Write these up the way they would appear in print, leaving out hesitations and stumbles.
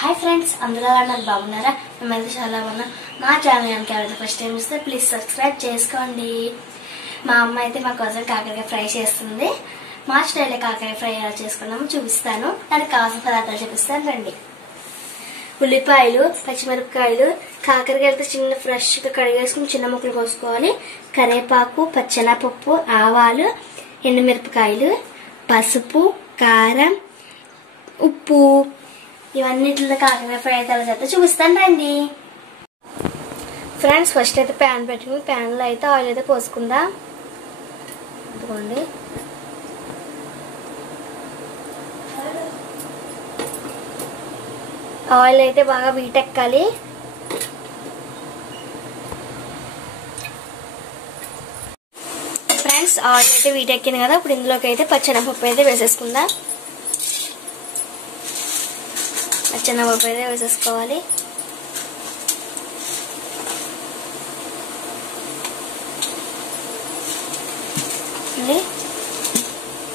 Hi friends, అందరూ నాకు బాగున్నారా? మేమైతే చాలా బాగున్నాం. మా ఛానల్ కనుక ఎవరైతే ఫస్ట్ టైం చూస్తే ప్లీజ్ సబ్స్క్రైబ్ చేసుకోండి. మా అమ్మ అయితే మా కోసం కాకరకాయ ఫ్రై చేస్తుంది. మా స్టైల్లో కాకరకాయ ఫ్రై ఎలా చేసుకున్నామో చూపిస్తాను. దానికి కావాల్సిన పదార్థాలు చూపిస్తాను రండి. ఉల్లిపాయలు, పచ్చిమిరపకాయలు, కాకరకాయలతో చిన్న ఫ్రెష్గా కడిగేసుకుని చిన్న ముక్కలు కోసుకోవాలి. కరివేపాకు, పచ్చెనపప్పు, ఆవాలు, ఎండుమిరపకాయలు, పసుపు, కారం, ఉప్పు, ఇవన్నిటిలో కాకరకాయ ఫ్రై అయితే ఎలా చూపిస్తాను రండి. ఫ్రెండ్స్, ఫస్ట్ అయితే ప్యాన్ పెట్టుకుని ప్యాన్లో అయితే ఆయిల్ అయితే పోసుకుందాం. అందుకోండి, ఆయిల్ అయితే బాగా వీటెక్కాలి. ఫ్రెండ్స్, ఆయిల్ అయితే వీటెక్కింది కదా, ఇప్పుడు ఇందులోకి అయితే పచ్చెనపప్పు అయితే వేసేసుకుందాం. పచ్చెనపప్పు అయితే వేసేసుకోవాలి.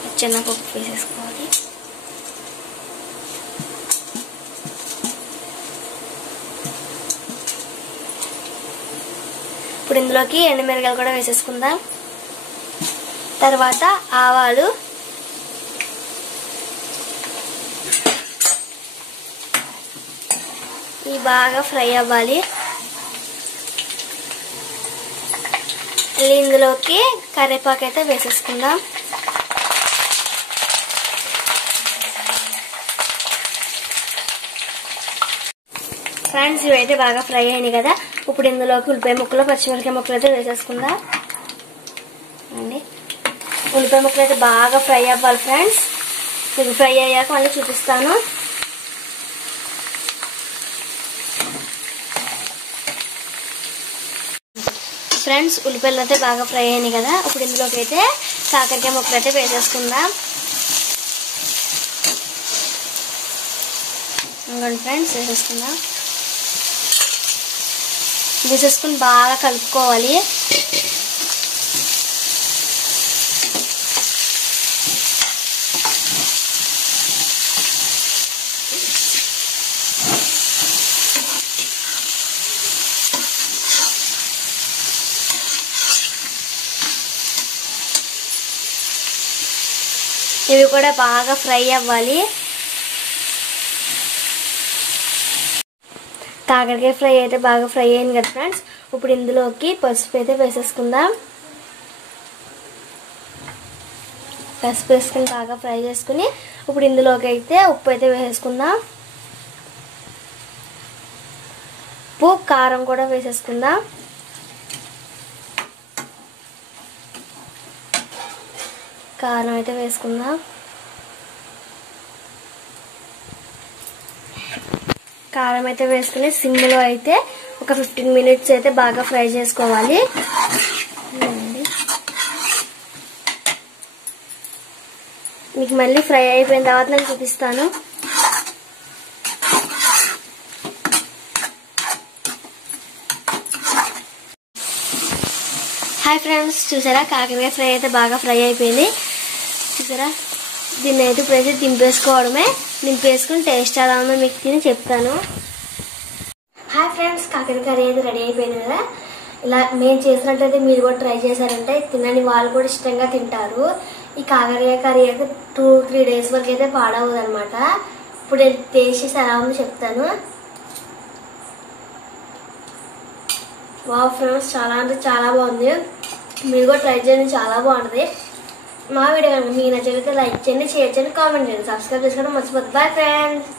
పచ్చెనపప్పు వేసేసుకోవాలి. ఇప్పుడు ఇందులోకి ఎండుమిరపకాయలు కూడా వేసేసుకుందాం. తర్వాత ఆవాలు, ఇవి బాగా ఫ్రై అవ్వాలి. ఇందులోకి కరివేపాకు అయితే వేసేసుకుందాం. ఫ్రెండ్స్, ఇవైతే బాగా ఫ్రై అయినాయి కదా, ఇప్పుడు ఇందులోకి ఉల్లిపాయ ముక్కలు, పచ్చిమిరపకాయ ముక్కలు అయితే వేసేసుకుందాం అండి. ఉల్లిపాయ ముక్కలు అయితే బాగా ఫ్రై అవ్వాలి ఫ్రెండ్స్. మీకు ఫ్రై అయ్యాక మళ్ళీ చూపిస్తాను. ఫ్రెండ్స్, ఉల్లిపాయలు అయితే బాగా ఫ్రై అయినాయి కదా, ఇప్పుడు ఇందులోకి అయితే కాకరకాయ ముక్కలు అయితే వేసేసుకుందాం. ఇంకోండి ఫ్రెండ్స్, వేసేసుకుని బాగా కలుపుకోవాలి. ఇవి కూడా బాగా ఫ్రై అవ్వాలి. కాకరకాయ ఫ్రై అయితే బాగా ఫ్రై అయింది కదా ఫ్రెండ్స్, ఇప్పుడు ఇందులోకి పసుపు అయితే వేసేసుకుందాం. పసుపు వేసుకుని బాగా ఫ్రై చేసుకుని ఇప్పుడు ఇందులోకి అయితే ఉప్పు అయితే వేసేసుకుందాం. ఉప్పు, కారం కూడా వేసేసుకుందాం. కారం అయితే వేసుకుందాం. కారం అయితే వేసుకుని సిమ్లో అయితే ఒక 15 మినిట్స్ అయితే బాగా ఫ్రై చేసుకోవాలి. మీకు మళ్ళీ ఫ్రై అయిపోయిన తర్వాత నేను చూపిస్తాను. హాయ్ ఫ్రెండ్స్, చూసారా కాకరకాయ ఫ్రై అయితే బాగా ఫ్రై అయిపోయింది. చూసారా, దీన్ని అయితే ఇప్పుడైతే దింపేసుకోవడమే. దింపేసుకుని టేస్ట్ ఎలా ఉందో మీకు తిని చెప్తాను. హాయ్ ఫ్రెండ్స్, కాకరకాయ కర్రీ అయితే రెడీ అయిపోయింది కదా. ఇలా మేము చేసినట్టయితే మీరు కూడా ట్రై చేశారంటే తినని వాళ్ళు కూడా ఇష్టంగా తింటారు. ఈ కాకరకాయ కర్రీ అయితే 2-3 డేస్ వరకు అయితే పాడవదు అనమాట. ఇప్పుడు టేస్ట్ చేసి ఎలా ఉందో చెప్తాను. వావ్ ఫ్రెండ్స్, చాలా అంటే చాలా బాగుంది. మీరు కూడా ట్రై చేయండి, చాలా బాగుంటుంది. మా వీడియో కనుక మీకు నచ్చితే లైక్ చేయండి, షేర్ చేయండి, కామెంట్ చేయండి, సబ్స్క్రైబ్ చేసుకోవడం మర్చిపోద్దు. Bye friends.